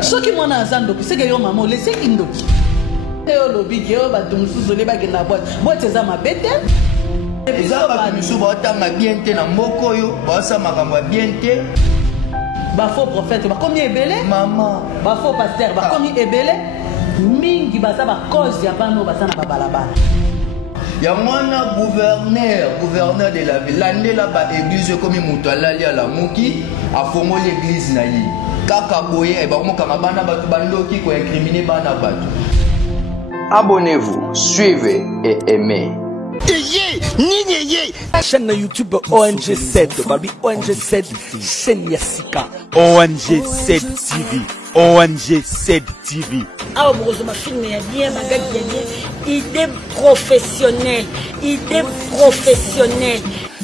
Ce qui m'a dit, c'est que yo maman laissez kindoki. Yo lobi que yo ba tumsu zole ba kena boîte. Boîte ça ma bête. Eza ba tumsu ba tanga bien te na mboko yo, ba sa makambo bien te. Ba faux prophète, ba combien ebelé? Maman. Ba faux pasteur, ba combien ebelé? Mingi ba sa ba cause ya bano ba sa na ba balabala. Ya mwana gouverneur de la ville. L'année là ba église comme mutalali à la muki, a fomo l'église na yi. Kaka boye e ba mo kanga bana batu bandoki ko incriminer bana batu. Abonnez-vous, suivez et aimez. Chaîne YouTube ONG7, Babi ONG7, chaîne Yassika. ONG7 TV, ONG7 TV. Ah, bon, ma film est bien, ma gars bien, idée professionnelle,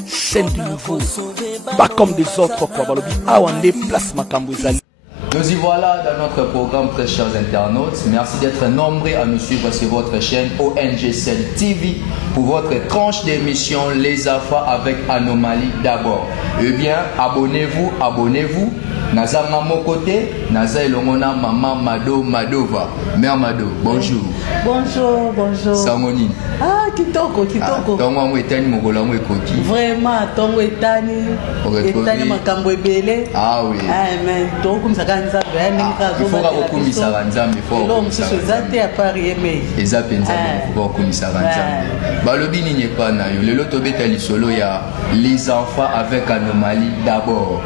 Chaîne du nouveau, pas comme des autres quoi, Balobi. Ah, on déplace ma cambouzali. Nous y voilà dans notre programme, très chers internautes. Merci d'être nombreux à nous suivre sur votre chaîne ONG7 TV pour votre tranche d'émission Les Affaires avec Anomalie d'abord. Eh bien, abonnez-vous. Naza mon côté, Naza Elongona Maman Mado Madova. Mère Mado, bonjour. Bonjour. Samoni. Ah, kitoko. Tongo mo etani mokola mo ekoki. Vraiment, tongo etani makambo ebele. Ah oui. Ah mais tongo kumsaka nzambe, ninga zo. Il faut kokumisa nzambe, il faut. Lo msusu zate à Paris eme. Eza penza ko kokumisa nzambe. Balobi ni pas na yo. Lelo tobeta lisolo ya les enfants avec anomalie d'abord.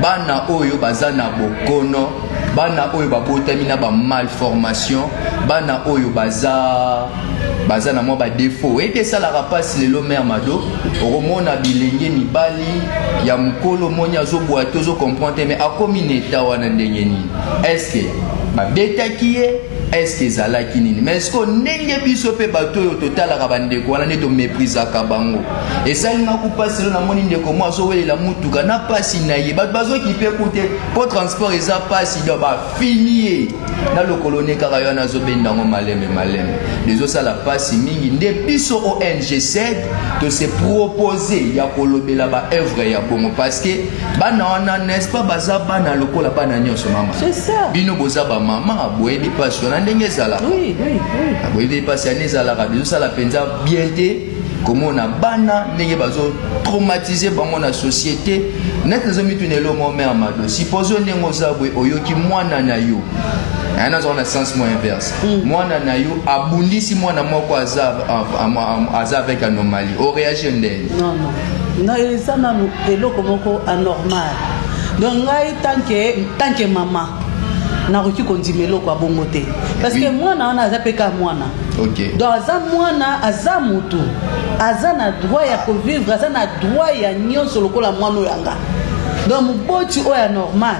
Bana oyo bazana bokono, bana oyo babotami na ba malformation, bana oyo bazana mo ba défaut. Et que ça la rapace lelo mère Mado, romona bilenge mibali ya mukolo monya zo boato zo comprendre mais akomi neta wana ndenge nini. Est-ce que ba beta qui est-ce que zala kinini mais est-ce qu'on ndenge biso pe bato yo total la bande ko wana neto méprise akabango et ça il m'a coupé selon la moni ndeko moi so welela mutuka na pasi na ye bazo qui peut coûter pour transport eza pasi do ba fini na le colonel karayana zo benda ngo maleme les autres ça la pasi mingi nde biso ONG7 de se proposer ya kolobela ba œuvre ya bongo parce que bana wana n'est-ce pas baza bana lokola bana nyoso mama c'est ça bino boza ba mama boyebi pasi ndenge zala oui boyebi pasi anezala biso sala penza bien te comment on a bana ndenge bazo traumatiser bango na société net zo mitunelo mo mère Mado supposons ndengo zabwe oyoki mwana na yo ana zona sens moins inverse mwana na yo abundisi mwana moko aza avec anomalie au réagir ndenge non ça na eloko moko anormal donc ngai tant que maman na roki kondimelo kwa bongo te parce que mwana wana aza peka mwana OK donc aza mwana aza mutu aza na droit ya vivre aza na droit ya nyonso lokola mwana yanga donc muboti oya normal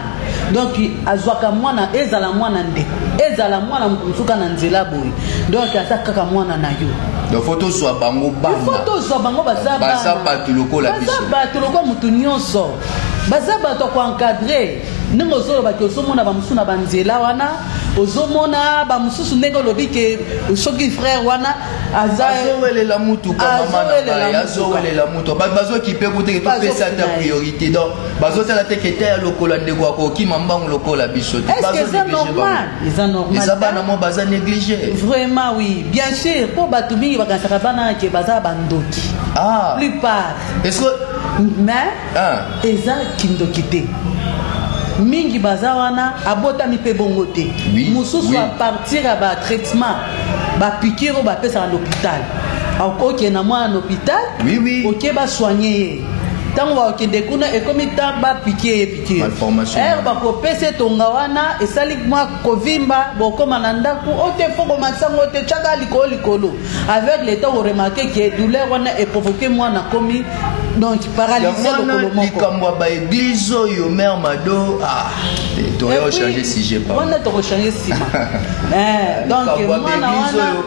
donc azwaka mwana ezala mwana ndeko ezala mwana musuka na nzela boy donc aza kaka mwana na yo donc photo so bango bana photo so bango baza batu lokola biso baza lokola mutu nyonso baza bato ko encadrer ningo zo ba ke somona ba musuna banzela wana ozomona ba mususu ndenge lobi ke soki frère wana azowelela mutu kama mama na azowelela mutu bazo ki pe kote to pesa ta priorité donc bazo tala te ke ta lokola ndeko ko ki mambango lokola biso bazo normal ils abana mo baza négliger vraiment oui bien sûr pour batu mingi bakansaka bana ke baza bandoki plupart est-ce que mais eza kindoki te mingi bazawana abota mi pe bongo te mususu a partir à ba traitement ba piqûre ba pesa à l'hôpital OK na moi à l'hôpital OK ba soigner tango ba okende kuna e komi tamba piqûre malformation ba ko pesa tonga wana e sali moi kovimba bokoma na ndaku ote foko masango te chaka likolo avec le temps on remarqué que douleur wana est provoqué moi na komi donc paralysé le colombo likamwa ba église yo mère Mado tu as changé sujet pas on a to changer sima donc moi na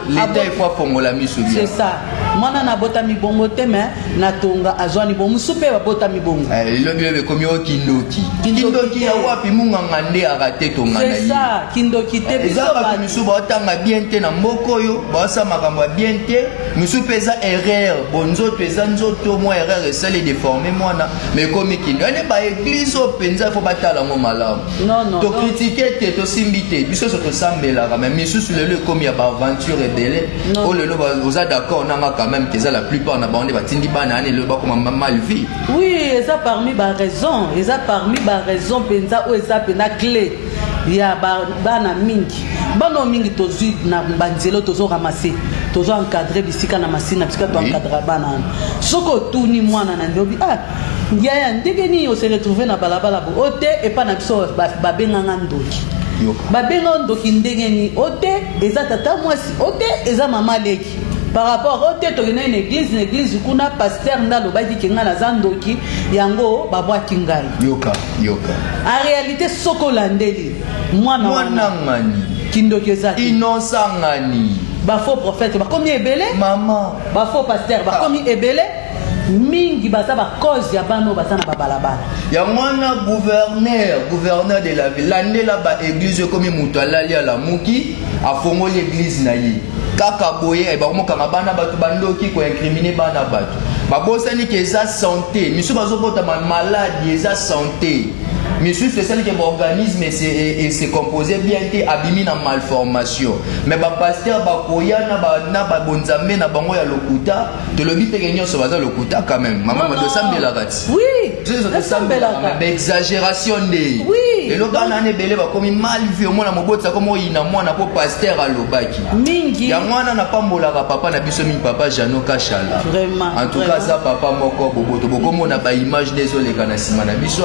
l'état il faut fongola miso bien c'est ça moi na bota mi bongo te mais na tonga azwani bongo supe ba bota mi bongo le mieux comme yo kindoki ya wapi munganga nde arate tonga na c'est ça kindoki te biso ba miso ba tanga bien te na mboko yo ba sa makambo bien te miso pesa erreur bonzo pesa nzoto mo erreur ça les déformer moi mais comme kindo ne ba église au penza faut batala ngo malamu To critiquer te to simbité. Biso so to sambela mais misusu le comme ya ba aventure et délai. Oh le vous êtes d'accord nanga quand même que ça la plupart na bande ba tindi bana ne le ba comme mal vie. Oui, ça parmi ba raison, penza ou ça pena clé. Ya bana mingi. Bano mingi tozu na banzelo tozo ramasser. Tozo encadrer bisika na masina bisika to encadrer bana. Soko tuni mwana na ndobi ya ndenge ni on se retrouver na balabala bo ote et pas na biso babenga ndoki babenga ndoki ndenge ni ote eza tata mwasi ote eza mama leki par rapport ote to na une église kuna pasteur ndalo baki kenga na zandoki yango babwaki ngai yoka en réalité soko landeli mwana ngani kindoki eza innocent ngani ba faux prophète ba komi ebele maman ba faux pasteur ba komi ebele mingi baza ba cause ya bano baza na babalabala ya mwana gouverneur de la ville l'année là ba église comme mutalali à la muki a fongo l'église na yi kaka boye ba mo kanga bana batu bandoki ko incriminer bana batu ba bosani ke za santé misu bazo bota maladie za santé misu c'est celle que l'organisme c'est composé bien été abimi na malformation mais ba pasteur ba koyana na ba bonzambe na bango ya lokuta te lobi te kenyo so baza lokuta quand même maman de sambela gati oui de sambela mais exagération de oui et le bana ne belé ba comme mal vu au mona mobotsa comme ina mwana po pasteur a lobaki mingi ya mwana na pambola ka papa na biso mingi papa Jano Kashala vraiment en tout cas ça papa moko boboto bokomo na ba image désolé kana sima na biso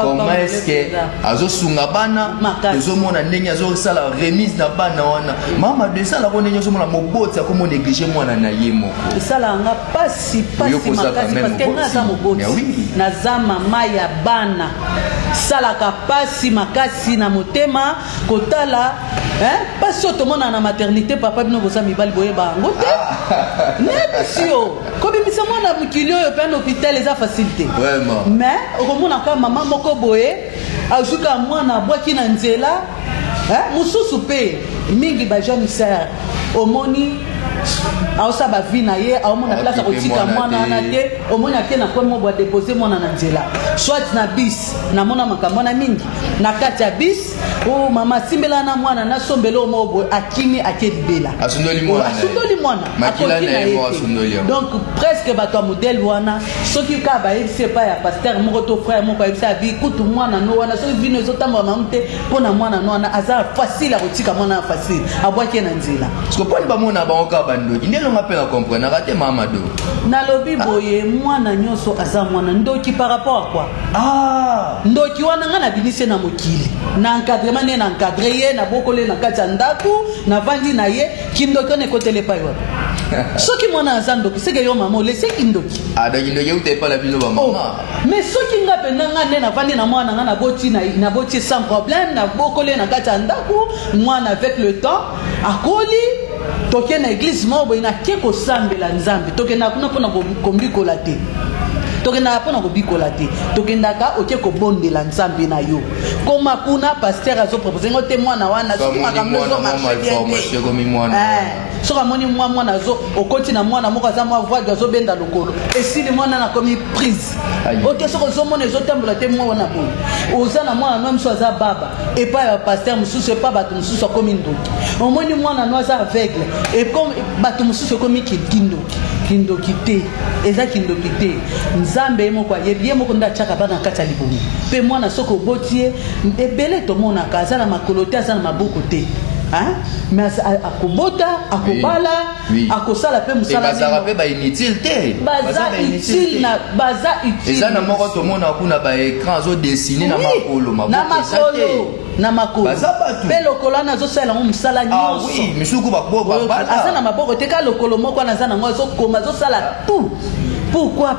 comment est-ce que azo sunga bana ezo mona ndenge azo sala remise na bana wana mama de sala ko ndenge azo mona mobotsa ko mo négliger mwana na ye moko sala nga pasi makasi parce que nga za mobotsi na za mama ya bana sala ka pasi makasi na motema kotala pasi otomona na maternité papa bino boza mibali boye bango te nebisio kobimisa mwana mukili oyo pe na hôpital eza facilité vraiment mais okomona ka mama moko boye azuka mwana bwaki na nzela mususu pe mingi ba jeune sœur omoni aosa ba vie na ye aomona place akotika mwana na te omoni ake na kwa mo déposer mwana na nzela soit na bis na mona makambo na mingi na kati ya bis o mama simbela na mwana na sombelo mobo akimi ake libela asundoli mwana makila na ye mo asundoli donc presque bato modèle wana soki ka ba yebise pa ya pasteur moko to frère moko yebisa bi kutu mwana no wana soki vino ezotamba mamute pona mwana no wana aza facile akotika mwana facile abwaki na nzela parce que poni ba mona ba oka bandoki ndelo ngapela comprendre raté mama do na lobi boye mwana nyoso aza mwana ndoki par rapport à quoi ndoki wana nga na binise na mokili na encadrement ne na encadré ye na bokole na kati ya ndako na vandi na ye kindoki on ekotele pa yo soki mwana aza ndoki seke yo mama olese kindoki donc ndoki ute pa la bino ba mama mais soki nga penda nga ne na vandi na mwana nga na boti sans problème na bokole na kati ya ndako mwana avec le temps akoli toke na église mobo ina ke ko sambela nzambe toke na kuna pona kombikola te tokenda pona kobikola te tokendaka oke kobondela nzambe na yo koma kuna pasteur azo proposer ngote mwana wana soki makambo zo marché soka moni mwana azo okoti na mwana moko aza mwa voix azo benda lokolo esili mwana na komi prise oke soko zo mona ezo tambola te mwana boye oza na mwana no mso aza baba et pas ya pasteur mususu et pas bato mususu akomi ndoki omoni mwana no aza aveugle et comme bato mususu akomi kindoki te eza kindoki te nzambe moko ayebi ye moko nda tiaka bana kati ya libomo mpe mwana soki oboti ye ebele tomonaka aza na makolo te aza na maboko te mais akobota akobala akosala mpe mosala bazaka mpe bainutile te baza utile eza na moko tomona kuna baécran azodesine na makolo mpe lokolo wana azosala yango mosala nyonso misuku babala aza na maboko te ka lokolo moko wana aza nango azokoma azosala tout pourquoi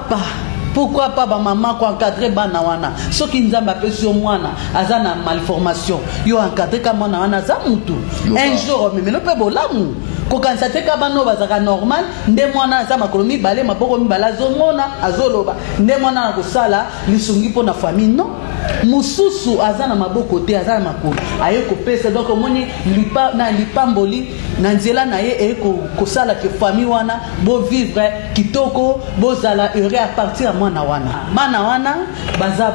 pas ba maman ko encadrer bana wana soki nzambe apesi yo mwana aza na malformation yo encadrer ka mwana wana aza mutu un jour memelo mpe bolamu kokanisa te ka bano bazaka normal nde mwana aza makolo mibale maboko mibale azomona azoloba nde mwana na kosala lisungi mpo na famille non mususu azana maboko te azana makolo aye ko pesa donc moni lipa na lipamboli na nzela na ye e ko sala ke famille wana bo vivre kitoko bo zala heureux à partir de mwana wana baza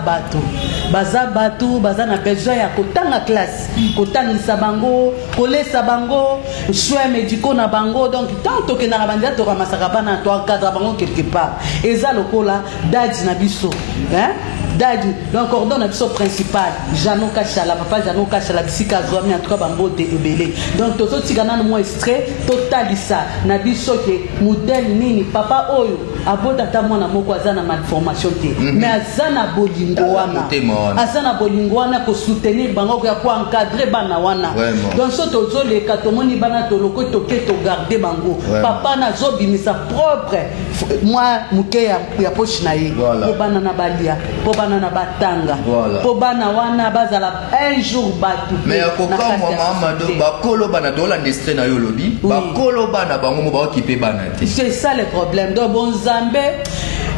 batu baza na besoin ya kotanga classe kotangisa bango kolesa bango soins médicaux na bango donc tant que na bandia to ramasaka bana to encadre bango quelque part eza lokola dadi na biso hein dadi donc cordon na biso principal Jano Kachala papa Jano Kachala bisika zoami en tout cas bambote ebele donc tozo tigana no mo extrait totalisa na biso ke modèle nini papa oyo abota ta mwana moko azana malformation te mais azana bolingo wana ko soutenir bango ko encadrer bana wana donc so tozo le katomoni bana to loko to ke to garder bango papa na zo bimisa propre moi muke ya poche na ye po bana na balia po bana na batanga po bana wana bazala un jour batu mais akoka mama do bakolo bana dola ndestre na yo lobi bakolo bana bango mo ba okipe bana te c'est ça le problème donc bon Zambé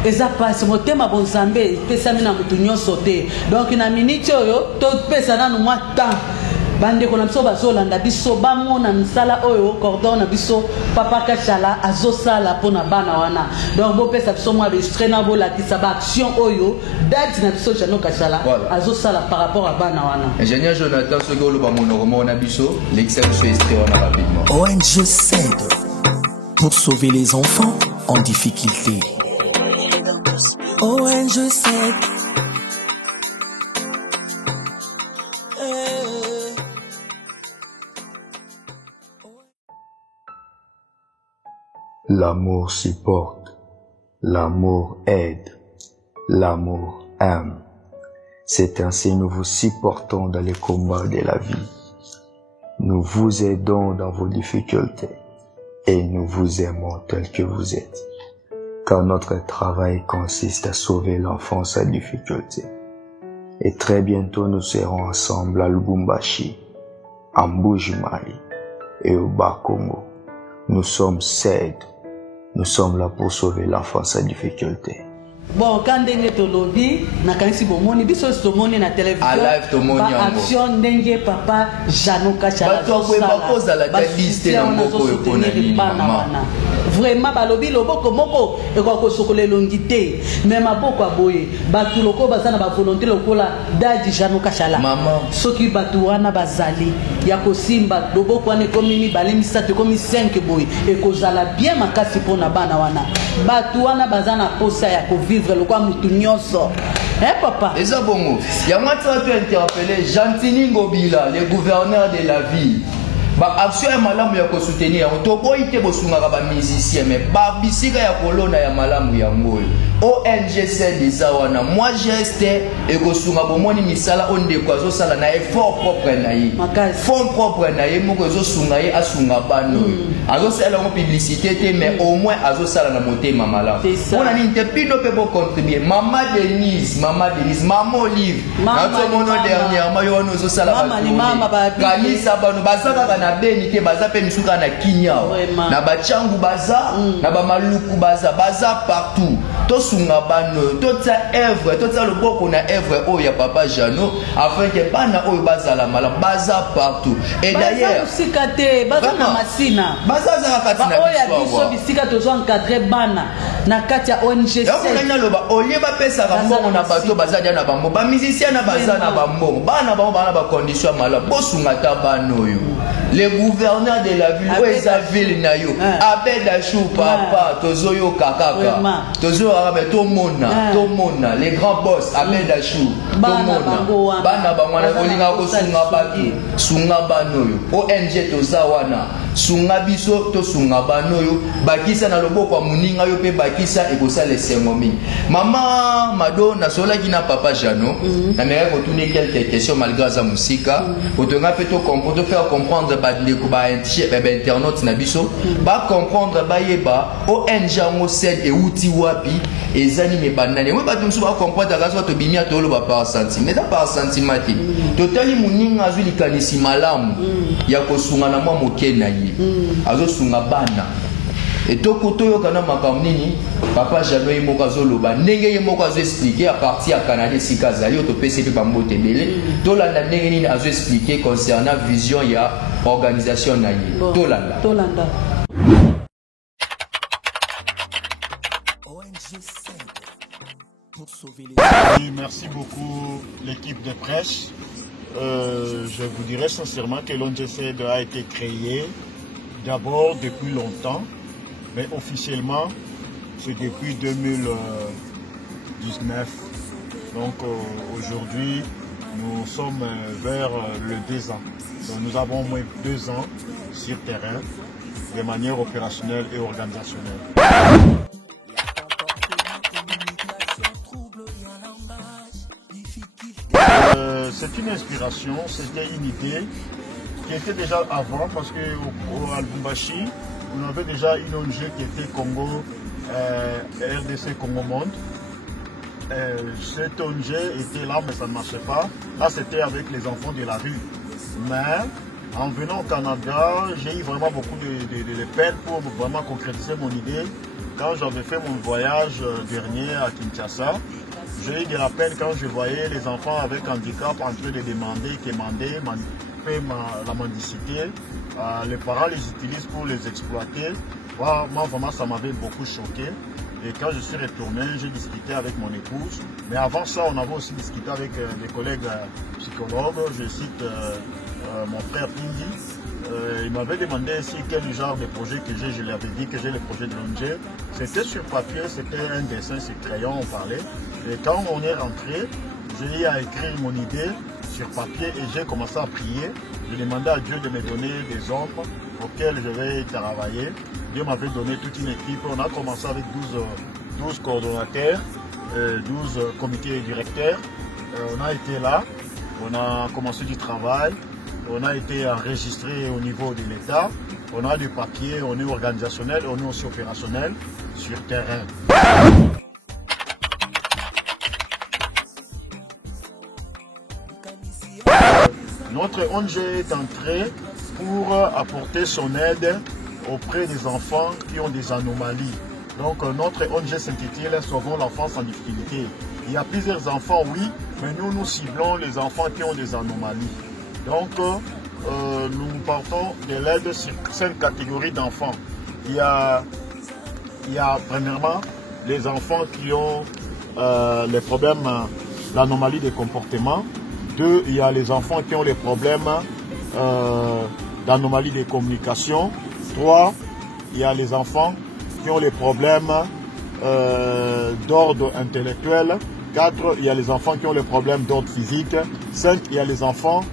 eza passe motema bon Zambé pesa mina mutu nyonso te donc na minute oyo to pesa na no moi temps bande ko na biso bazolanda biso bamona misala oyo cordon na biso papa Kachala azosala pona bana wana donc bo pesa biso moi extrait na bo la kisa ba action oyo date na biso Jano Kachala azosala par rapport à bana wana ingénieur Jonathan Sogolo ba monoromo na biso l'exception extrait on a rapidement ONG s'aide pour sauver les enfants en difficulté. ONG s'aide. L'amour supporte, l'amour aide, l'amour aime. C'est ainsi nous vous supportons dans les combats de la vie. Nous vous aidons dans vos difficultés et nous vous aimons tel que vous êtes. Car notre travail consiste à sauver l'enfance à difficulté. Et très bientôt nous serons ensemble à Lubumbashi, à Mbuji-Mayi et au Bas-Congo. Nous sommes SAID. Nous sommes là pour sauver l'enfance à difficulté. Bon, quand ndenge tolobi na kanisi bomoni biso tomoni na télévision live tomoni action ndenge papa Jano Kachala ba liste na moko ekonani mama vraiment balobi loboko moko ekwa ko sokola longité mais maboko aboye batu loko bazana ba volonté lokola dadi Jano Kachala mama soki batu wana bazali ya kosimba loboko wana komimi balemisa te komi 5 boye ekozala bien makasi pona bana wana batu wana bazana posa ya ko vivre le quoi mutu nyonso hein papa eza bongo ya mwatsa tu interpeller Gentini Ngobila le gouverneur de la ville ba action ya malamu ya ko soutenir to boyi te bosungaka ba musicien mais ba bisika ya kolona ya malamu ya ngoyo ONG c'est des awana moi geste et ko sunga bomoni misala onde ko zo sala na effort propre na yi fond propre na yi moko zo sunga yi asunga bano azo sala en publicité te mais au moins azo sala na motema malamu on a ni te pino pe bo contribuer mama Denise maman Olive na to mono dernièrement yo no zo sala ba kanisa bano bazaka na beni te baza pe misuka na kinyao na bachangu baza na ba maluku baza partout to sunga bano to tsa œuvre to tsa loboko na œuvre o ya papa Jano afin que bana o bazala mala baza partout et d'ailleurs sikate baza na masina baza za katina o ya biso bisika to zo encadrer bana na kati ya ONG ya kuna loba olie ba pesa ka mbongo na bato baza dia na bambo ba musicien na baza na bambo bana ba condition mala bosunga ta bano yo le gouverneur de la ville où est la ville na yo Abed Achou papa tozoyo kakaka tozoyo arabe to mona les grands boss Abed Achou to mona bana bangwana kolinga ko sunga batu sunga banoyo ONG tozawana sunga biso to sunga banoyo bakisa na loboko muninga yo pe bakisa ekosa le sengomi mama mado na sola kina papa Jano na mère ko tourner quelques questions malgré za musika otonga pe to comprendre faire comprendre ba ndeko ba internaute na biso ba comprendre ba yeba ONG ngo sed e uti wapi ezani me banane we ba tumsu ba comprendre ka so to bimia to lo ba par centime mais par centimètre totali muninga azuli kanisi malamu ya kosunga na mwa moke na ye azo sunga bana Et tout côté yo kana makamnini papa Jano yemoko azoloba ndenge yemoko azo expliquer à partir à Canada sikazali to PCP bambote belé tolanda ndenge nini azo expliquer concernant vision ya organisation na ye tolanda Oui, merci beaucoup l'équipe de presse. Je vous dirais sincèrement que l'ONG-CED a été créé d'abord depuis longtemps, mais officiellement c'est depuis 2019. Donc aujourd'hui nous sommes vers le 2 ans. Donc, nous avons au moins 2 ans sur terrain de manière opérationnelle et organisationnelle. C'est une inspiration, c'était une idée qui était déjà avant parce qu'au Lubumbashi, on avait déjà une ONG qui était Congo, RDC Congo Monde. Cette ONG était là mais ça ne marchait pas. Là c'était avec les enfants de la rue. Mais en venant au Canada, j'ai eu vraiment beaucoup de peine pour vraiment concrétiser mon idée. Quand j'avais fait mon voyage dernier à Kinshasa, j'ai eu de la peine quand je voyais les enfants avec handicap en train de quémander, la mendicité. Les parents les utilisent pour les exploiter. Moi, vraiment, ça m'avait beaucoup choqué. Et quand je suis retourné, j'ai discuté avec mon épouse. Mais avant ça, on avait aussi discuté avec des collègues psychologues. Je cite mon frère Pindi. Il m'avait demandé si quel genre de projet que j'ai. Je lui avais dit que j'ai le projet de l'ONG. C'était sur papier, c'était un dessin sur crayon, on parlait. Et quand on est rentré, j'ai eu à écrire mon idée sur papier et j'ai commencé à prier. Je demandais à Dieu de me donner des hommes auxquels je vais travailler. Dieu m'avait donné toute une équipe. On a commencé avec 12 coordonnateurs, 12 comités directeurs. On a été là, on a commencé du travail. On a été enregistré au niveau de l'État, on a du papier, on est organisationnel, on est aussi opérationnel sur terrain. Notre ONG est entrée pour apporter son aide auprès des enfants qui ont des anomalies. Donc notre ONG s'intitule « Sauvons l'enfance en difficulté ». Il y a plusieurs enfants, oui, mais nous ciblons les enfants qui ont des anomalies. Donc, nous partons de l'aide sur 5 catégories d'enfants. Il y a premièrement les enfants qui ont les problèmes, l'anomalie des comportements. 2, il y a les enfants qui ont les problèmes d'anomalie des communications. 3, il y a les enfants qui ont les problèmes d'ordre intellectuel. 4, il y a les enfants qui ont les problèmes d'ordre physique. 5, il y a les enfants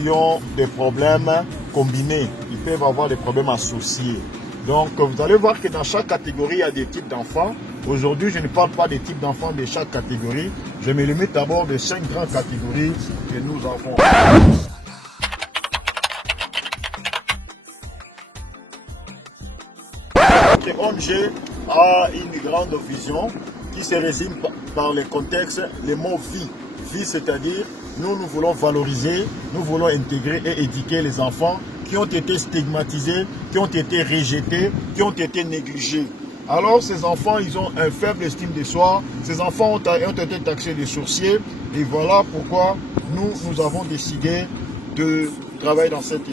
qui ont des problèmes combinés. Ils peuvent avoir des problèmes associés. Donc, vous allez voir que dans chaque catégorie, il y a des types d'enfants. Aujourd'hui, je ne parle pas des types d'enfants de chaque catégorie. Je me limite d'abord des 5 grandes catégories que nous avons. Notre ONG a une grande vision qui se résume par les contextes, les mots vie. Vie, c'est-à-dire, nous voulons valoriser, nous voulons intégrer et éduquer les enfants qui ont été stigmatisés, qui ont été rejetés, qui ont été négligés. Alors ces enfants, ils ont un faible estime de soi, ces enfants ont été taxés de sorciers, et voilà pourquoi nous avons décidé de travailler dans cette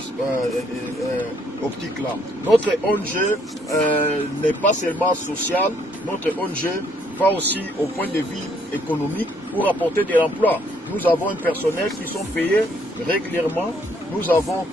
optique-là. Notre ONG n'est pas seulement sociale, notre ONG va aussi au point de vue économique pour apporter de l'emploi. Nous avons un personnel qui sont payés régulièrement. Nous avons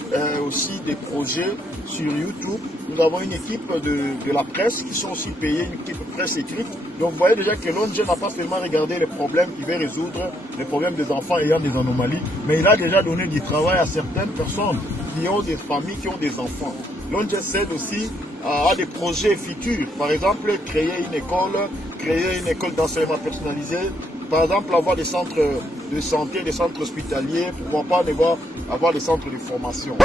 aussi des projets sur YouTube. Nous avons une équipe de la presse qui sont aussi payés, une équipe de presse écrite. Donc vous voyez déjà que l'ONG n'a pas seulement regardé les problèmes qu'il veut résoudre, les problèmes des enfants ayant des anomalies, mais il a déjà donné du travail à certaines personnes qui ont des familles, qui ont des enfants. L'ONG s'aide aussi à des projets futurs. Par exemple, créer une école d'enseignement personnalisé. Par exemple, avoir des centres de santé, des centres hospitaliers, pourquoi pas avoir des centres de formation.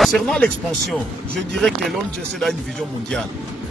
Concernant l'expansion, je dirais que l'ONG a une vision mondiale.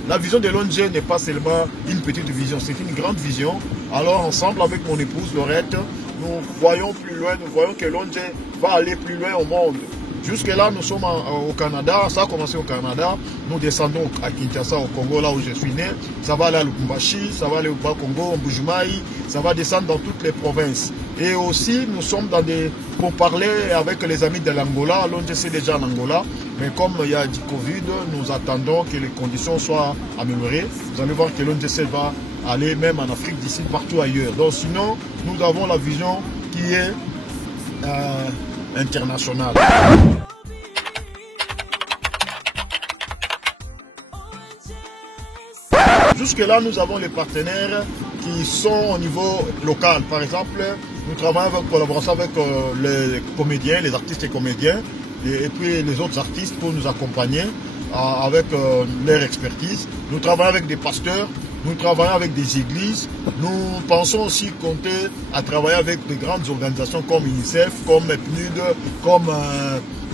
La vision de l'ONG n'est pas seulement une petite vision, c'est une grande vision. Alors ensemble avec mon épouse Laurette, nous voyons plus loin, nous voyons que l'ONG va aller plus loin au monde. Jusque-là, nous sommes au Canada, ça a commencé au Canada, nous descendons à Kinshasa, au Congo, là où je suis né, ça va aller à Lubumbashi, ça va aller au Bas-Congo, au Mbujimaï, ça va descendre dans toutes les provinces. Et aussi, nous sommes dans des... pour parler avec les amis de l'Angola, l'ONG c'est déjà en Angola, mais comme il y a du Covid, nous attendons que les conditions soient améliorées. Vous allez voir que l'ONG va aller même en Afrique d'ici, partout ailleurs. Donc sinon, nous avons la vision qui est internationale. Jusque-là, nous avons les partenaires qui sont au niveau local. Par exemple, nous travaillons en collaboration avec les comédiens, les artistes et comédiens, et puis les autres artistes pour nous accompagner avec leur expertise. Nous travaillons avec des pasteurs, nous travaillons avec des églises. Nous pensons aussi compter à travailler avec de grandes organisations comme UNICEF, comme PNUD, comme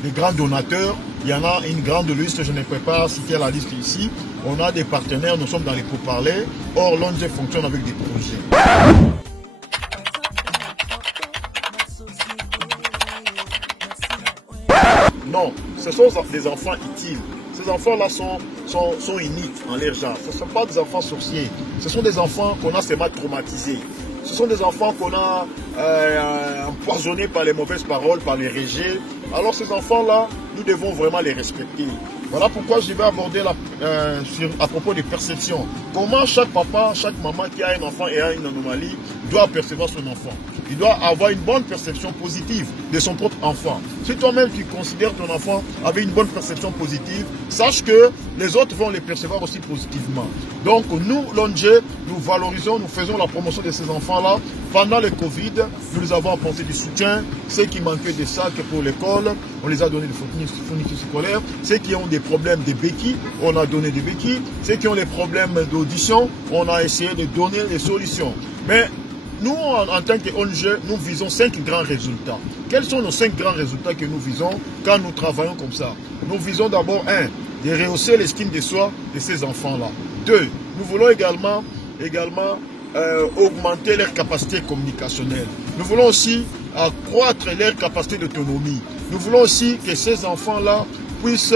des grands donateurs. Il y en a une grande liste, je ne peux pas citer la liste ici. On a des partenaires, nous sommes dans les pourparlers. Or, l'ONG fonctionne avec des projets. Non, ce sont des enfants utiles. Ces enfants-là sont uniques en leur genre. Ce ne sont pas des enfants sorciers. Ce sont des enfants qu'on a seulement traumatisés. Ce sont des enfants qu'on a empoisonnés par les mauvaises paroles, par les rejets. Alors ces enfants-là, nous devons vraiment les respecter. Voilà pourquoi je vais aborder à propos des perceptions. Comment chaque papa, chaque maman qui a un enfant et a une anomalie doit percevoir son enfant. Il doit avoir une bonne perception positive de son propre enfant. Si toi-même tu considères ton enfant avec une bonne perception positive, sache que les autres vont les percevoir aussi positivement. Donc nous, l'ONG, nous valorisons, nous faisons la promotion de ces enfants-là. Pendant le Covid, nous les avons apporté du soutien. Ceux qui manquaient des sacs pour l'école, on les a donné des fournitures scolaires. Ceux qui ont des problèmes de béquilles, on a donné des béquilles. Ceux qui ont des problèmes d'audition, on a essayé de donner des solutions. Mais nous, en tant qu'ONG, nous visons 5 grands résultats. Quels sont nos 5 grands résultats que nous visons quand nous travaillons comme ça? Nous visons d'abord, 1, de rehausser l'estime de soi de ces enfants-là. 2, nous voulons également augmenter leur capacité communicationnelle. Nous voulons aussi accroître leur capacité d'autonomie. Nous voulons aussi que ces enfants-là puissent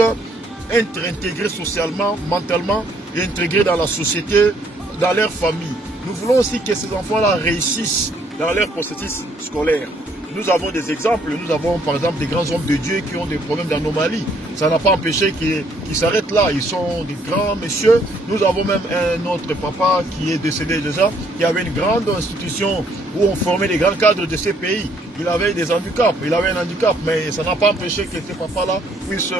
être intégrés socialement, mentalement et intégrés dans la société, dans leur famille. Nous voulons aussi que ces enfants-là réussissent dans leur processus scolaire. Nous avons des exemples. Nous avons par exemple des grands hommes de Dieu qui ont des problèmes d'anomalie. Ça n'a pas empêché qu'ils s'arrêtent là. Ils sont des grands messieurs. Nous avons même un autre papa qui est décédé déjà, qui avait une grande institution où on formait des grands cadres de ces pays. Il avait des handicaps. Il avait un handicap, mais ça n'a pas empêché que ces papas-là puissent,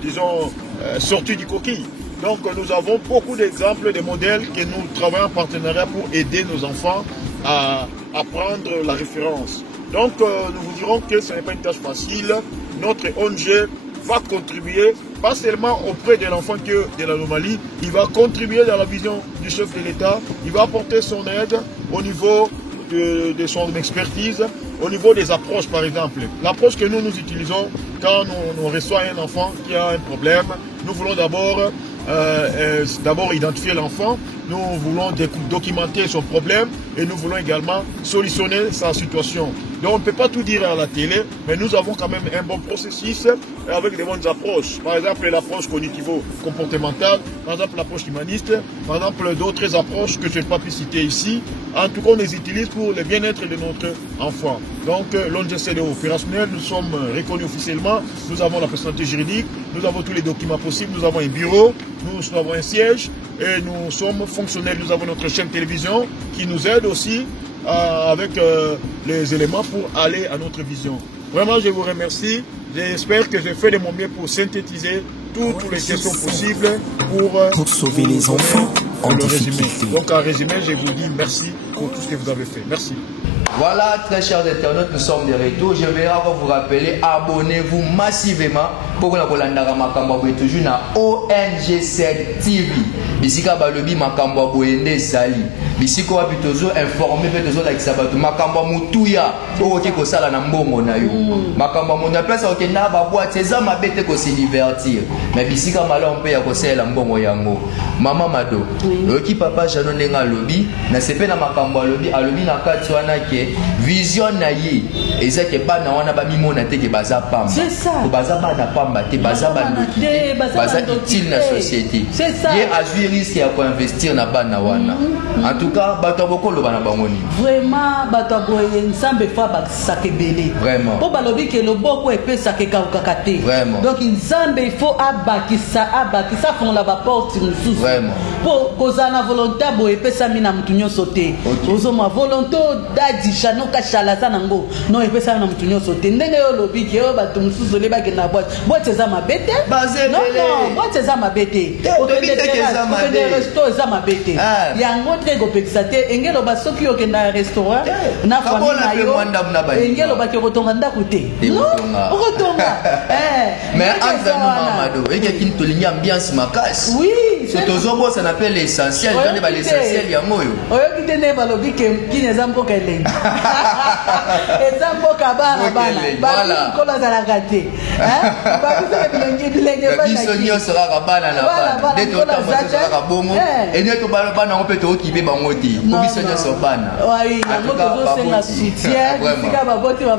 disons, sortir du coquille. Donc nous avons beaucoup d'exemples, de modèles que nous travaillons en partenariat pour aider nos enfants à prendre la référence. Donc nous vous dirons que ce n'est pas une tâche facile. Notre ONG va contribuer, pas seulement auprès de l'enfant qui est de l'anomalie, il va contribuer dans la vision du chef de l'État, il va apporter son aide au niveau de son expertise, au niveau des approches par exemple. L'approche que nous utilisons quand on reçoit un enfant qui a un problème, nous voulons d'abord identifier l'enfant, nous voulons documenter son problème et nous voulons également solutionner sa situation. Donc on ne peut pas tout dire à la télé, mais nous avons quand même un bon processus avec des bonnes approches. Par exemple l'approche cognitivo-comportementale, par exemple l'approche humaniste, par exemple d'autres approches que je n'ai pas pu citer ici. En tout cas on les utilise pour le bien-être de notre enfant. Donc l'ONG est opérationnel, nous sommes reconnus officiellement, nous avons la personnalité juridique, nous avons tous les documents possibles, nous avons un bureau, nous avons un siège et nous sommes fonctionnels. Nous avons notre chaîne télévision qui nous aide aussi avec les éléments pour aller à notre vision. Vraiment, je vous remercie. J'espère que j'ai fait de mon mieux pour synthétiser toutes les questions possibles pour sauver les enfants en difficulté. Donc, en résumé, je vous dis merci pour tout ce que vous avez fait. Merci. Voilà, très chers internautes, nous sommes de retour. Je vais encore vous rappeler, abonnez-vous massivement pour que vous ayez toujours na ONG7 TV. Bisika balobi makamba boende sali. Bisiko wapi tozo informer pe tozo like sabatu makamba mutuya okoki ko sala na mbongo na yo. Makamba mona place okenda ba boîte eza mabete ko se divertir. Mais bisika mala on peut ya ko sala mbongo yango. Mama Mado, oki papa jano ndenga lobi na sepe na makamba lobi alobi na kati wana ke que vision na ye eza ke bana wana ba mimona te ke baza pamba. C'est ça. Ko baza bana pamba te baza bandokite baza utile na société. C'est ça. Ye azui risque ya ko investir na bana wana. En tout cas bato bokolo bana bangoni. Vraiment bato boye nsambe fa ba sakebele. Vraiment. Po balobi ke loboko epesa ke kakate. Vraiment. Donc nsambe il faut abakisa font la porte mususu. Vraiment. Po kozana volonté boye epesa mina mutu nyonso te. Ozo ma volonté dadi chano ka chalaza nango. Non epesa na mutu nyonso te. Ndenge yo lobi ke yo bato mususu le bage na boîte za mabete. Non, boîte za mabete. Okende resto za mabete. Yango tre go pexate engelo basoki yo ke na restaurant na famille na yo. Engelo ba ke kotonga ndako te. Non, kotonga. Mais entre nous Mamadou, et qu'il te ligne ambiance makasi. Oui, c'est toujours ça appelle l'essentiel, donner ba l'essentiel ya moyo. Oyo kitene balobi ke kineza mboka elengi. Eza mboka bana bana. Bana kola za la gâté. Ba kitene bilengi bana. Biso nyo sera bana na bana. Dès to tambo sera bongo. Et dès to bana on peut to kibe bango ti. Ko biso nyo so bana. Oui, yango tozo senga soutien. Sika ba boti ba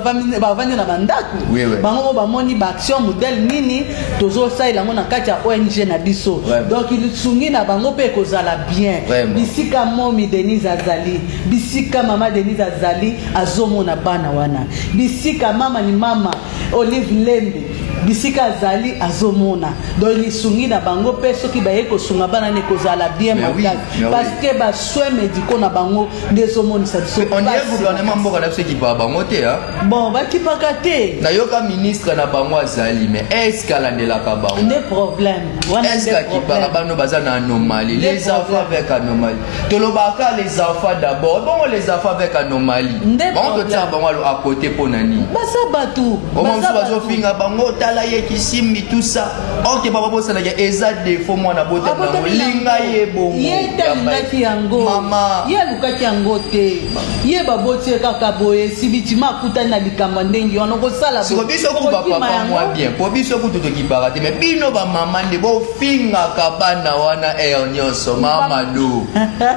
vandi na bandako. Bango ba moni ba action modèle nini tozo saila ngona kati ya ONG na biso. Donc il sungi na bango pe kozala bien. Bisika momi Denise Azali, bisika mama Denise Azali azomona bana wana. Bisika mama ni mama Olive Lembe, bisika Azali azomona. Donc il sungi na bango pe soki ba yeko sunga bana ne kozala bien makasi parce que ba soins médicaux na bango ndezomoni sa biso. On est gouvernement mboka na biso ki ba bango te hein. Bon, ba ki pakate. Na yoka ministre na bango Azali mais est-ce qu'elle andela ka bango? Des problèmes. Est-ce qu'il parle bano bazana anomalie? Les enfants avec anomalie. Tolobaka les enfants d'abord. Bon les enfants avec anomalie. Bon de ça bango à côté pour nani. Basa batu. Basa bazo finga bango tala ye kisimbi tout ça. OK baba bosa na ya eza défaut moi na bote na linga ye bongo. Ye talingaki yango. Mama. Ye lukaki yango te. Ye baboti kaka boye sibitima kutana na likamba ndengi wana ko sala. Siko biso ku ba papa moi bien. Po biso ku tuto ki barate mais bino ba mama nde bo finga kabana wana nyonso mama do.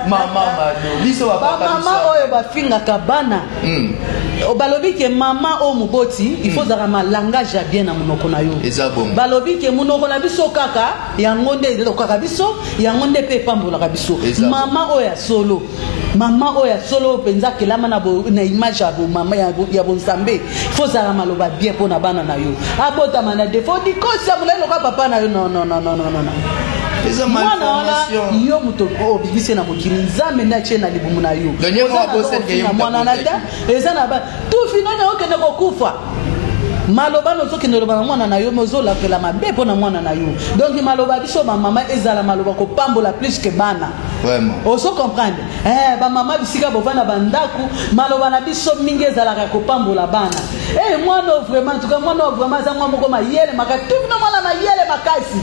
Mama mado. Biso ba papa mama oyo ba finga kabana. Balobi ke mama o muboti il faut dara ma langage ya bien na monoko na yo. Balobi ke monoko na biso kaka yango nde lokaka biso yango nde pe pambola ka biso. Mama oyo ya solo. Mama oya solo penza kelama na image ya mama ya bonsambe faut ça maloba bien pour na bana na yo abota mana défaut di ko sa mulelo ka papa na yo non yo muto obibise na mokili nzambe na chena libumu na yo mwana na ta eza na ba tu finona okende kokufa maloba nozoki noloba na mwana na yo mozola pela mabe pona mwana na yo donc maloba biso ba mama ezala maloba ko pambola plus que bana vraiment oso comprendre ba mama bisika bovana bandaku maloba na biso mingi ezala ko pambola bana mwana vraiment en tout cas mwana vraiment za mwana moko mayele makatu na mwana mayele makasi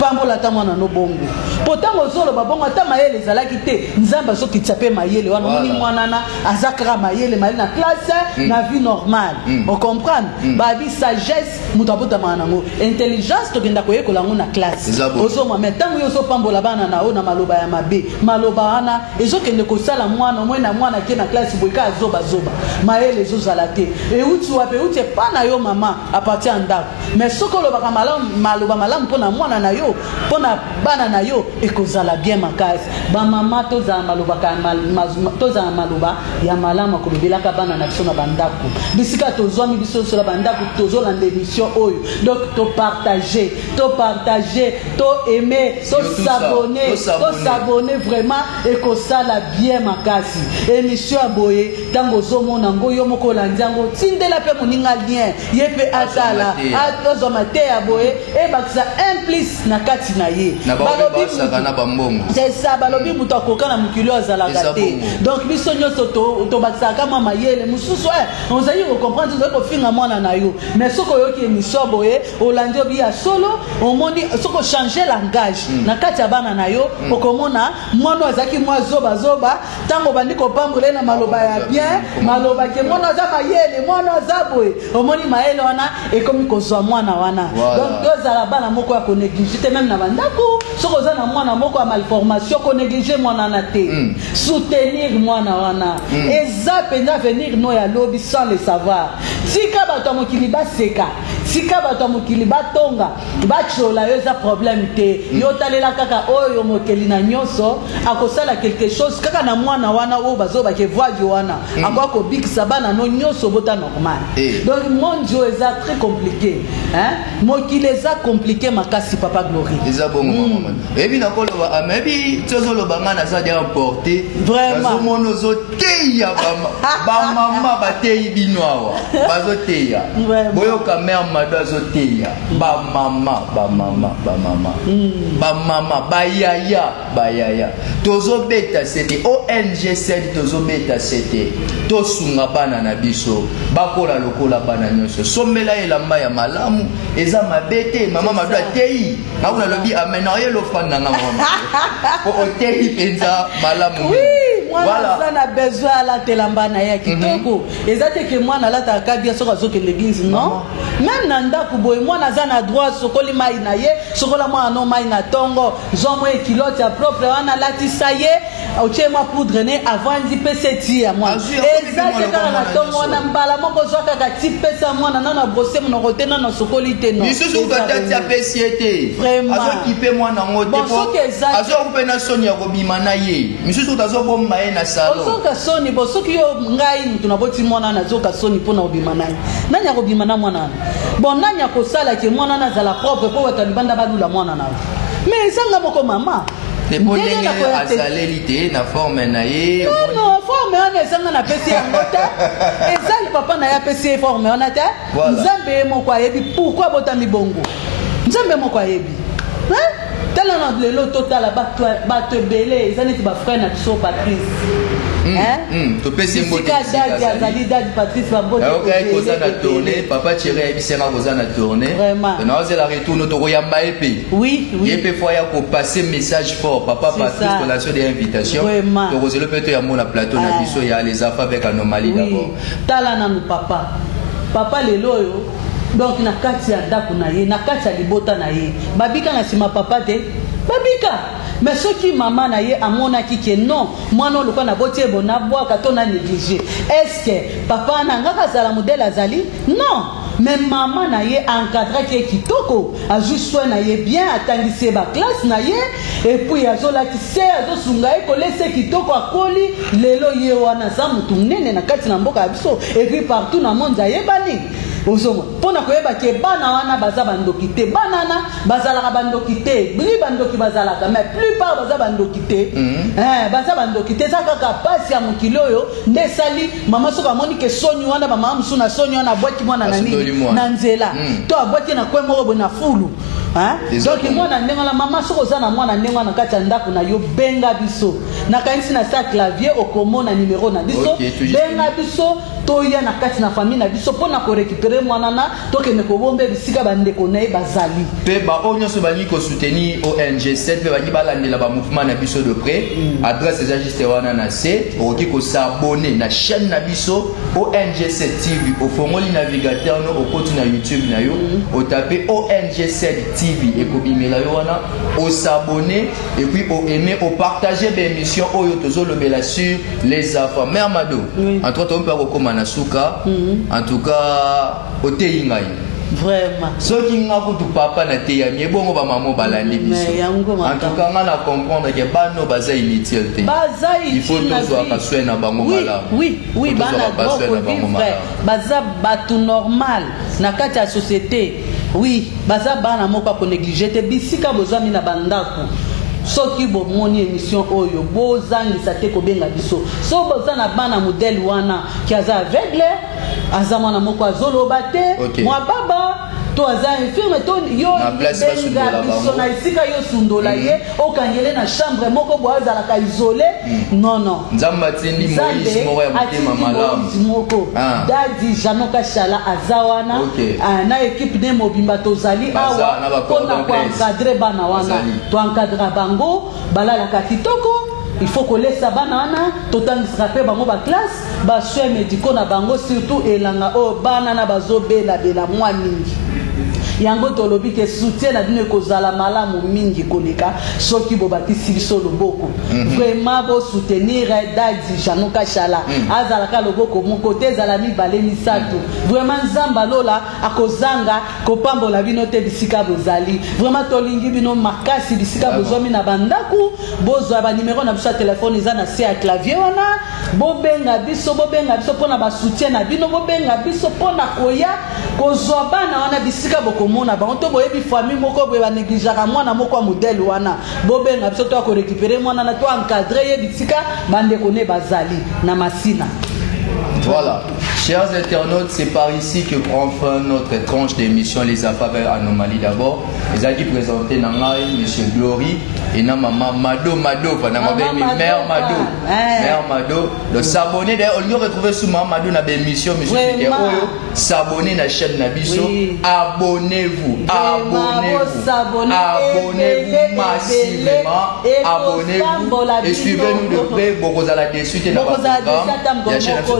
pambola ta mwana no bongo potango zolo babongo ata mayele ezalaki te nzamba soki tsape mayele wana moni mwana na azakra mayele na classe na vie normale on comprendre babi sagesse mutu abotama nango intelligence tokenda koyekola ngo na classe ozomwa mais ntango yo ozopambola bana na o na maloba ya mabe maloba wana ezokende kosala mwana omwe na mwana ke na classe boyika azobazoba mayele ezozala te euti wape euti epa na yo mama apartir ya ndako mais soki olobaka maloba malamu mpo na mwana na yo mpo na bana na yo ekozala bien makasi bamama tozala maloba ya malamu akolobelaka bana na biso na bandako bisika tozwami biso na bandako tozolanda émission oyo donc to partager to aimer to s'abonner vraiment ekosala bien makasi émission ya boye ntango ozomona ngo yo moko olandi yango tindela mpe moninga lien ye mpe atala atozwama te ya boye ebakisa implice na kati na ye c'est ça balobi moto akoka na mokili azalaka te donc biso nyonso tobakisaka mwa mayele mosusu ozali kocomprendre ozali kofinga mwana na yo mais soki oyoki émission boye olandi obi ya solo omoni soki ochange langage na kati ya bana na yo okomona mwana azalaki mwa zobazoba ntango bandi kopambola na maloba ya bien maloba ke mwana aza mayele mwana aza boye omoni mayele wana ekomi kozwa mwana wana donc tozala bana moko ya konéglige te même na bandako soki oza na mwana moko malformation ko négliger mwana na te soutenir mwana wana eza penza venir no ya lobby sans le savoir tika bato mokili baseka tika bato mokili batonga bachola yo za problème te yo talela kaka oyo mokeli na nyoso akosala quelque chose kaka na mwana wana o bazo ba ke voix wana akwa ko bikisa bana no nyoso bota normal donc mon Dieu eza très compliqué hein mokili eza compliqué makasi papa Glory eza bongo maman et puis nakolo ba amebi tozolo bangana za dia emporter vraiment mono zo teya ba mama ba teyi binoa bazo teya boyo ka mère mado zo teya ba mama ba yaya tozo beta c'était ONG c'est tozo beta c'était to sunga bana na biso bakola lokola bana nyonso sombela elamba ya malamu eza mabete mama mado teyi ngakuna lobi amenaye lo fanda nga mama ko oteyi penza malamu voilà ça na besoin ala telamba ya kitoko ezate ke mwana la ta kabia soka zoke l'église non même nanda kuboy mwana za na droit sokoli mai na ye sokola mwana no mai na tongo zomo e kilote ya propre wana lati saye oche ma poudre ne avant di peseti ya mwana ezate kala na tongo na mbala moko zoka ka ti pesa mwana na brosser mon côté na sokoli te non biso ko tati ya pesiete azo kipe mwana ngote po azo ko na sonia ko bimana ye biso tazo bomba na salon osoka soni bosoki yo ngai mutu na boti mwana na zoka soni pona obimana nanya ko bimana mwana bon nanya ko sala ke mwana na zala propre po watalibanda badula mwana na mais sanga moko mama te bonenge asalelite na forme na ye non forme ana sanga na pesi ya ngota ezali papa na ya pesi forme ona te nzambe moko ayebi pourquoi botami bongo nzambe moko ayebi hein tala na lelo total bato ebele eza neti bafrère na biso Patrice to pesi mbote azali dadi Patrice bambote koza na tourné papa Thierry ayebisenga koza na tourné naozela retourne tokoyamba ye mpe ye mpe fois ya kopase message fort papa Patrice relation de invitation tokozela mpe toyamona plateau na biso ya les enfants avec anomalie d'abord tala nanu papa lelo oyo donc na kati ya ndako na ye na kati ya libota na ye babika na nsima papa te babika mais soki mama na ye amonaki ke non mwana oluka na boti ebona bwaka to na négligé est-ce que papa na ngaka azala modèle azali non mais maman na ye encadraki ye kitoko azwi soin na ye bien atangisi ye baklasse na ye et puis azolakise azosunga ye kolese kitoko akoli lelo ye wana aza motu munene na kati na mboka ya biso et puis partout na monde ayebani ozongo pona koyeba ke bana wana baza bandoki te banana bazalaka bandoki te bri bandoki bazalaka mais plupart baza bandoki te baza bandoki te eza kaka pasi ya mokili oyo nde esali mama soki amoni ke soni wana bamama mosusu na soni wana abwaki mwana na nini na nzela to abwaki na kwe moko boye na fulu donc mwana ndenge wana mama soki oza na mwana ndenge wana kati ya ndako na yo benga biso nakanisi na sa clavier okomona numero na biso benga biso toya na kati na famille na biso mpona korécupere mwana na tokende kobombe bisika bandeko na ye bazali mpe baoyo nyonso balingi kosoutenir ONG 7 mpe balingi balandela bamouvement na biso de près adresse eza juste wana na se okoki kosabone na chaîne na biso ONG 7 TV ofongoli navigateur no okoti na YouTube na yo otape ONG 7 TV ekobimela yo wana osabone et puis oaimer opartager bémission oyo tozolobela sur les enfants mère Mado entre autres on peut kokoma na suka en tout cas oteyi ngai vraiment soki nga kutu papa na teyami ebongo bamamo balandi biso en tout cas nga na comprendre ke bano baza inutile te il faut tozwaka soin na bango malamu oui bana baza bato normal na kati ya société oui baza bana moko akonéglige te bisika bozwami na bandako soki bomoni émission oyo bozangisa te kobenga biso so boza na bana modèle wana ki aza aveugle aza mwana moko azoloba te mwa baba to aza infirme to yo benga biso na esika yo sundola ye okangele na chambre moko bo azalaka isolé non nzambe atindi Moïse moko ya motema malamu moko dadi Janoka Shala aza wana na équipe de mobimba tozali awa mpona koencadre bana wana toencadra bango balalaka kitoko il faut kolesa bana wana totangisaka mpe bango baklasse basoin médicaux na bango surtout elanga oyo bana na bazobela mwa mingi yango tolobi ke soutien na bino ekozala malamu mingi koleka soki bobatisi biso loboko vraiment bo soutenir Daddy Januka Shala azalaka loboko moko te ezala mibale misato vraiment nzamba lola akozanga kopambola bino te bisika bozali vraiment tolingi bino makasi bisika bozomi na bandaku bozwa ba numéro na biso ya telefone eza na se ya clavier wana bobenga biso pona ba soutien na bino bobenga biso pona koya kozwa bana wana bisika bokomona bango to boyebi famille moko boye ba négligeaka mwana moko wa modèle wana bobenga biso to ko récupérer mwana na to encadrer ye bisika bandeko ne bazali na masina. Voilà, chers internautes, c'est par ici que prend fin notre tranche d'émission Les Affaires vers Anomalie d'abord. Les a qui présenté Nangaï, Monsieur Glory et na maman Mado, pendant ma belle mère Mado. Donc s'abonner, d'ailleurs, on l'a retrouvé sous maman Mado dans l'émission, Monsieur Fidéo. S'abonner à la chaîne Nabiso. Abonnez-vous massivement. Abonnez-vous et suivez-nous de près. Beaucoup à la dessus et dans votre programme.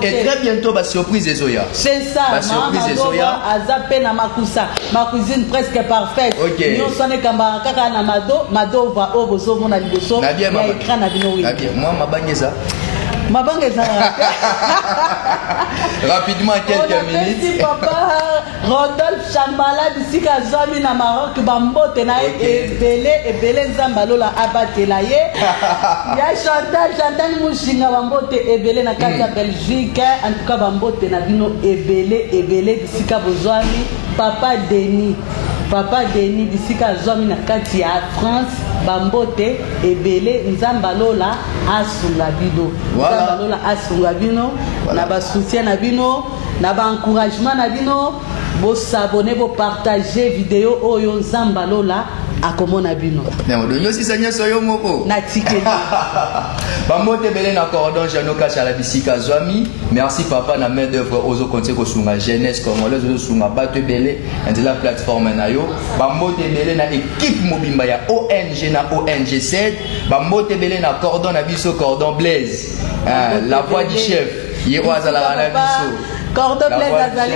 Et très bientôt, ma surprise est Zoya. C'est ça, ma surprise est Zoya. Azapé na makusa, ma cuisine presque parfaite. Ok. Nous sommes kamba kaka na Mado va au boso mon aliboso. Na bien, maman. Écran na bino oui. Moi, ma bangeza. Ma bangeza. Rapidement, quelques minutes. Merci papa. Rodolphe Chambala d'ici Kazami na Maroc bambote na ebele nzambalola abatela ye. Ya Chantal Mushinga bambote ebele na kati ya Belgique. En tout cas bambote na bino ebele d'ici Kabozwami. Papa Denis d'ici Kazami na kati ya France. Bambote ebele nzambalola asunga bino. Nzambalola asunga bino na ba soutien na bino na ba encouragement na bino. Bo s'abonner, bo partager vidéo oyo nzambalola akomona bino. Ndonyo si sanya soyo moko. Na tikeli. Bambote belé na cordon Januka Shala bisika Zwami. Merci papa na main d'œuvre ozo konte ko sunga jeunesse congolaise ozo sunga bato belé dans la plateforme na yo. Bambote belé na équipe mobimba ya ONG na ONG 7. Bambote belé na cordon na biso cordon Blaise. La voix du chef. Yero azala na biso. Cordon Blaise azali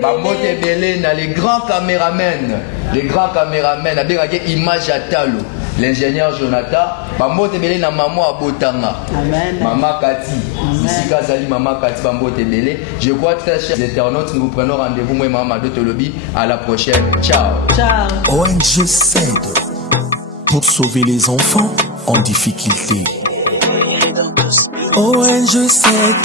Bambote belé na les grands caméramens. Les grands caméramens avec image à Talo. L'ingénieur Jonathan, Bambote belé na maman Abotanga. Amen. Maman Kati. Ici Kazali Maman Kati Bambote belé. Je crois que chers internautes, nous vous prenons rendez-vous moi Maman Dotolobi à la prochaine. Ciao. Ciao. ONG s'aide pour sauver les enfants en difficulté. ONG s'aide